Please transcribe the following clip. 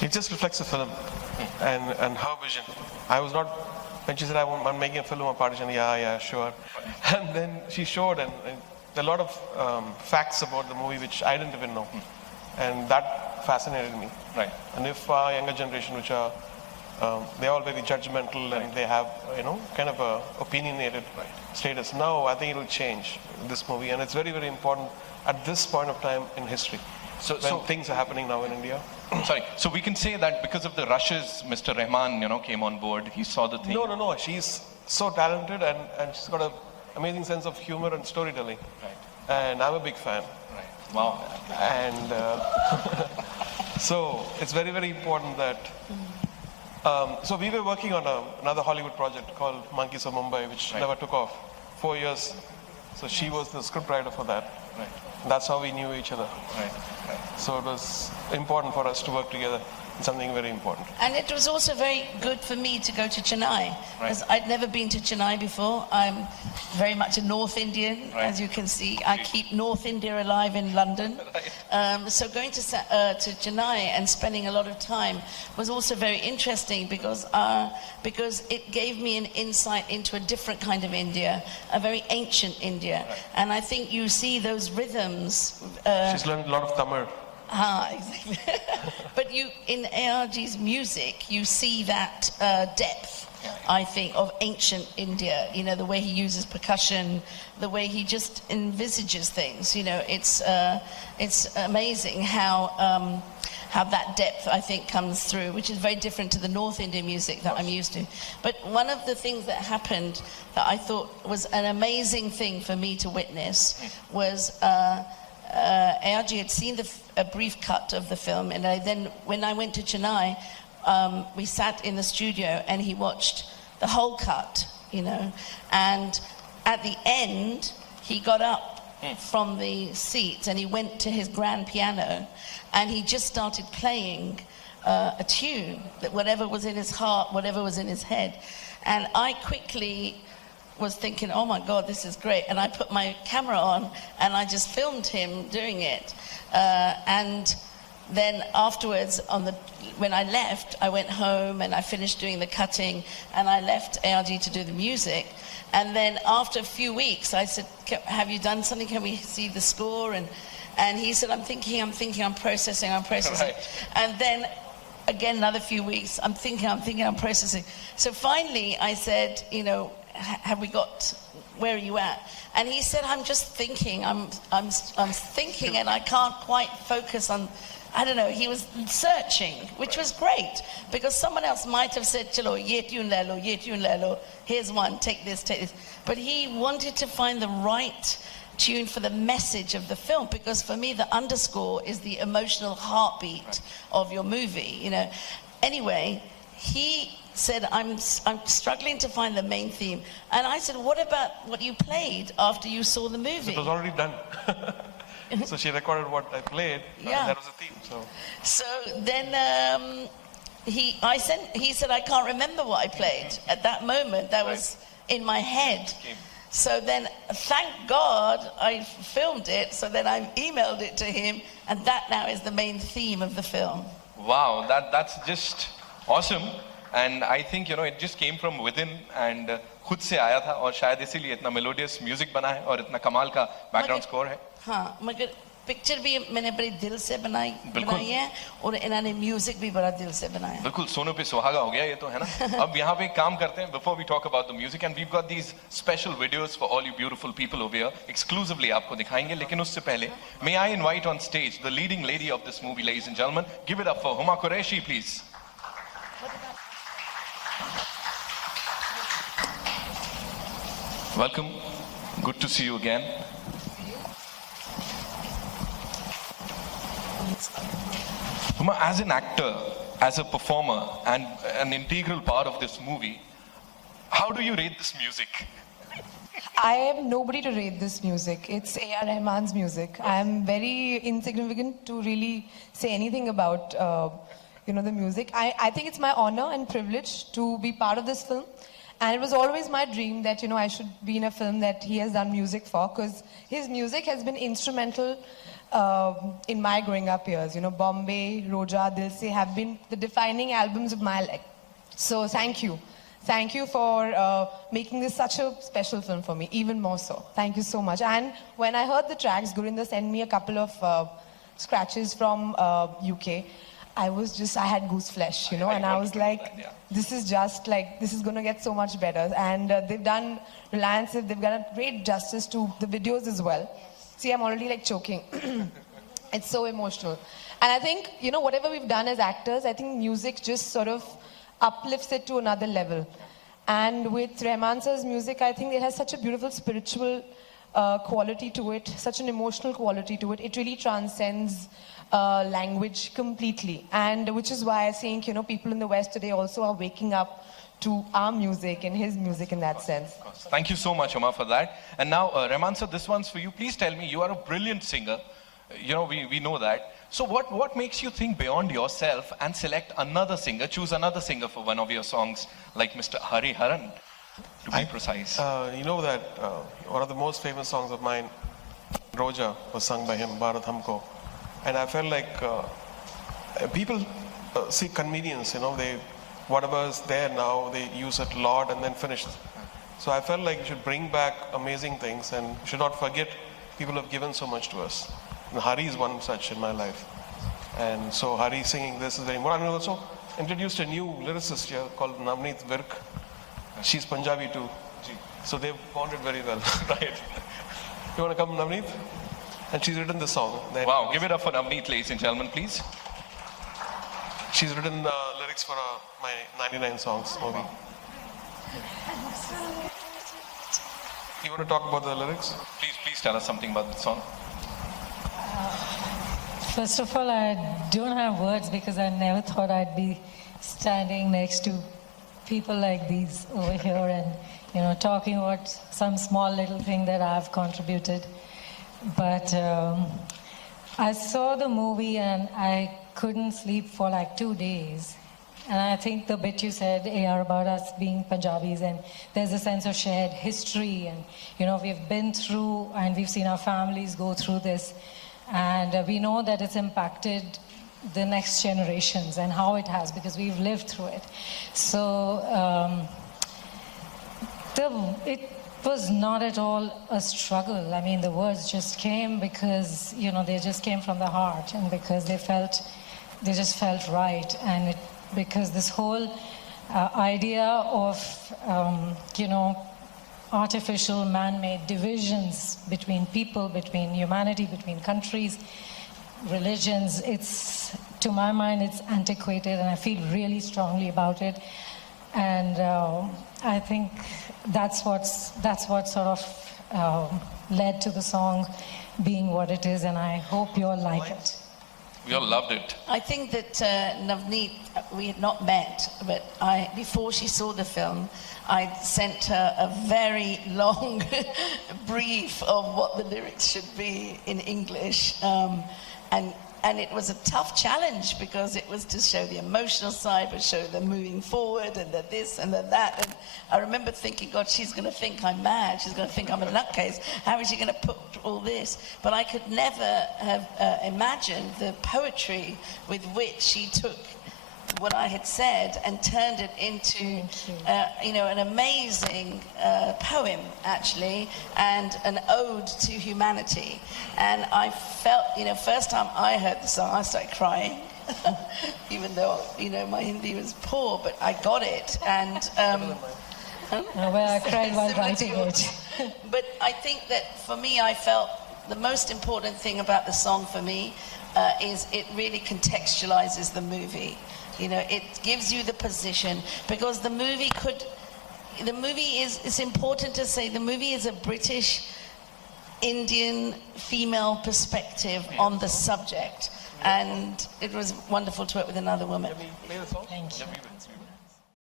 It just reflects the film and her vision. I was not, when she said, I'm making a film on Partition, yeah, sure. And then she showed, and there are a lot of facts about the movie which I didn't even know. And that fascinated me. Right. And if our younger generation, which are, they're all very judgmental and they have, kind of a opinionated status. Now, I think it will change this movie. And it's very, very important at this point of time in history. So things are happening now in India. Sorry. So we can say that because of the rushes, Mr. Rahman, came on board. He saw the thing. No. She's so talented and she's got an amazing sense of humor and storytelling. Right. And I'm a big fan. Right. Wow. And so it's very, very important that. So we were working on another Hollywood project called Monkeys of Mumbai, which never took off. 4 years. So she was the scriptwriter for that. Right. That's how we knew each other. Right. So it was important for us to work together in something very important. And it was also very good for me to go to Chennai, because I'd never been to Chennai before. I'm very much a North Indian, as you can see. I keep North India alive in London. So going to Chennai and spending a lot of time was also very interesting because it gave me an insight into a different kind of India, a very ancient India. And I think you see those rhythms. She's learned a lot of Tamil. Exactly. But in ARG's music, you see that depth, I think, of ancient India. The way he uses percussion, the way he just envisages things. It's amazing how that depth, I think, comes through, which is very different to the North Indian music that I'm used to. But one of the things that happened that I thought was an amazing thing for me to witness was ARG had seen a brief cut of the film, and when I went to Chennai, we sat in the studio and he watched the whole cut, and at the end he got up from the seats and he went to his grand piano and he just started playing a tune, that whatever was in his heart, whatever was in his head. And I quickly was thinking, oh my God, this is great. And I put my camera on and I just filmed him doing it. And then afterwards, when I left, I went home and I finished doing the cutting and I left ARG to do the music. And then after a few weeks, I said, have you done something? Can we see the score? And he said, I'm thinking, I'm processing. Right. And then again, another few weeks, I'm thinking, I'm processing. So finally I said, have we got, where are you at? And he said, I'm just thinking, I'm thinking and I can't quite focus on, I don't know, he was searching, which was great, because someone else might have said, chalo, ye tune le lo, here's one, take this. But he wanted to find the right tune for the message of the film, because for me, the underscore is the emotional heartbeat of your movie, Anyway, he said, I'm struggling to find the main theme. And I said, what about what you played after you saw the movie? It was already done. So she recorded what I played, and that was the theme. So then he said, I can't remember what I played. At that moment, that was in my head. So then, thank God, I filmed it. So then I emailed it to him, and that now is the main theme of the film. Wow, that's just awesome. And I think, it just came from within and खुद से आया था और शायद इसीलिए इतना melodious music बना है और इतना कमाल का background score है. हाँ, मगर पिक्चर भी मैंने बड़ी दिल से बनाई है और इन्होंने म्यूजिक भी बड़ा दिल से बनाया. बिल्कुल सोनू पे सुहागा हो गया ये तो है ना. अब यहाँ पे काम करते हैं before we talk about the music, and we've got these special videos for all you beautiful people over here exclusively आपको दिखाएंगे. लेकिन उससे पहले may I invite on stage the leading lady of this movie, ladies and gentlemen. Give it up for Huma Qureshi, please. Welcome. Good to see you again. Huma, as an actor, as a performer, and an integral part of this movie, how do you rate this music? I am nobody to rate this music. It's A.R. Rahman's music. I am very insignificant to really say anything about, the music. I think it's my honor and privilege to be part of this film. And it was always my dream that, I should be in a film that he has done music for, because his music has been instrumental in my growing up years. You know, Bombay, Roja, Dil Se have been the defining albums of my life. So thank you. Thank you for making this such a special film for me, even more so. Thank you so much. And when I heard the tracks, Gurinder sent me a couple of scratches from UK. I had goose flesh, you know, and I was like, this is going to get so much better. And they've done, Reliance, they've done a great justice to the videos as well. See, I'm already like choking. It's so emotional. And I think, you know, whatever we've done as actors, I think music just sort of uplifts it to another level. And with Rahman sir's music, I think it has such a beautiful spiritual quality to it, such an emotional quality to it. It really transcends language completely. And which is why I think, you know, people in the West today also are waking up to our music and his music in that sense. Thank you so much, Huma, for that. And now, Rahman sir, this one's for you. Please tell me, you are a brilliant singer. You know, we know that. So what makes you think beyond yourself and select another singer, choose another singer for one of your songs, like Mr. Hari Haran, to be precise? You know that one of the most famous songs of mine, Roja, was sung by him, Bharat Humko. And I felt like people see convenience, you know, whatever is there now, they use it a lot and then finish it. So I felt like you should bring back amazing things and you should not forget people have given so much to us. And Hari is one such in my life. And so Hari singing this is very important. And also introduced a new lyricist here called Navneet Virk. She's Punjabi too. So they've bonded very well. Right. You want to come, Navneet? And she's written this song. Wow, give it up for Navneet, ladies and gentlemen, please. She's written lyrics for my 99 Songs movie. You want to talk about the lyrics? Please tell us something about the song. First of all, I don't have words because I never thought I'd be standing next to people like these over here and, you know, talking about some small little thing that I've contributed. But I saw the movie and I couldn't sleep for like 2 days. And I think the bit you said, AR, about us being Punjabis, and there's a sense of shared history, and, you know, we've been through and we've seen our families go through this. And we know that it's impacted the next generations and how it has, because we've lived through it. So it was not at all a struggle. I mean, the words just came because, you know, they just came from the heart, and because they just felt right. And because this whole idea of, you know, artificial man-made divisions between people, between humanity, between countries, religions, it's, to my mind, it's antiquated, and I feel really strongly about it. And I think that's what sort of led to the song being what it is, and I hope you all like it. We all loved it. I think that Navneet, we had not met, but before she saw the film, I sent her a very long brief of what the lyrics should be in English. And it was a tough challenge because it was to show the emotional side, but show the moving forward and the this and the that. And I remember thinking, God, she's going to think I'm mad. She's going to think I'm a nutcase. How is she going to put all this? But I could never have imagined the poetry with which she took what I had said and turned it into, you know, an amazing poem, actually, and an ode to humanity. And I felt, you know, first time I heard the song, I started crying, even though, you know, my Hindi was poor, but I got it. And well, I cried while writing it. But I think that for me, I felt the most important thing about the song for me is it really contextualizes the movie. You know, it gives you the position, because the movie is, it's important to say, the movie is a British Indian female perspective on the subject. And it was wonderful to work with another woman. Thank you.